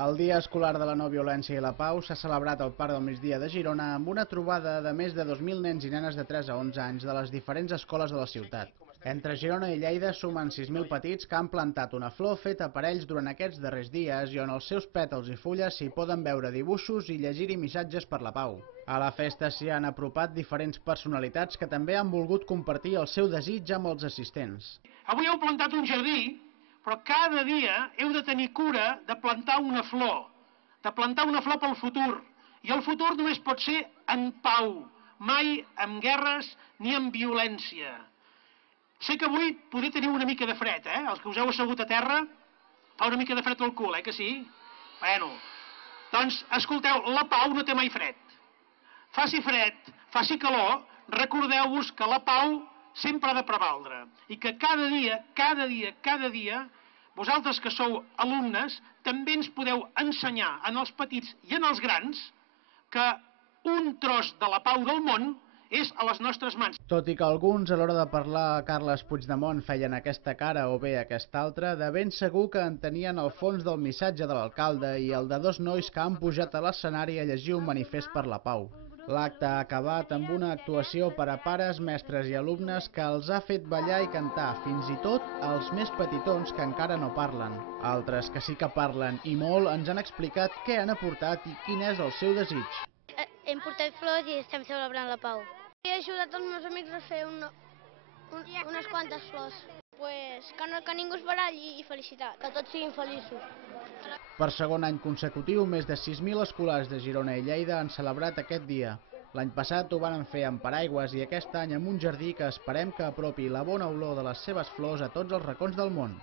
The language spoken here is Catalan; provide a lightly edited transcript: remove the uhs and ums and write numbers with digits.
El Dia Escolar de la No Violència i la Pau s'ha celebrat al Parc del Migdia de Girona amb una trobada de més de 2.000 nens i nenes de 3 a 11 anys de les diferents escoles de la ciutat. Entre Girona i Lleida sumen 6.000 petits que han plantat una flor feta per ells durant aquests darrers dies i on els seus pètals i fulles s'hi poden veure dibuixos i llegir-hi missatges per la pau. A la festa s'hi han apropat diferents personalitats que també han volgut compartir el seu desig amb els assistents. Avui heu plantat un jardí, però cada dia heu de tenir cura de plantar una flor pel futur. I el futur només pot ser en pau, mai amb guerres ni amb violència. Sé que avui podeu tenir una mica de fred, Els que us heu assegut a terra, fa una mica de fred al cul, que sí? Bueno, doncs, escolteu, la pau no té mai fred. Faci fred, faci calor, recordeu-vos que la pau sempre ha de prevaldre i que cada dia, vosaltres que sou alumnes, també ens podeu ensenyar als petits i als grans que un tros de la pau del món és a les nostres mans. Tot i que alguns a l'hora de parlar a Carles Puigdemont feien aquesta cara o bé aquesta altra, de ben segur que entenien el fons del missatge de l'alcalde i el de dos nois que han pujat a l'escenari a llegir un manifest per la pau. L'acte ha acabat amb una actuació per a pares, mestres i alumnes que els ha fet ballar i cantar, fins i tot els més petitons que encara no parlen. Altres que sí que parlen i molt ens han explicat què han aportat i quin és el seu desig. Hem portat flors i estem celebrant la pau. He ajudat els meus amics a fer unes quantes flors. Que ningú es baralli i felicitat, que tots siguin feliços. Per segon any consecutiu, més de 6.000 escolars de Girona i Lleida han celebrat aquest dia. L'any passat ho van fer amb paraigües i aquest any amb un jardí que esperem que apropi la bona olor de les seves flors a tots els racons del món.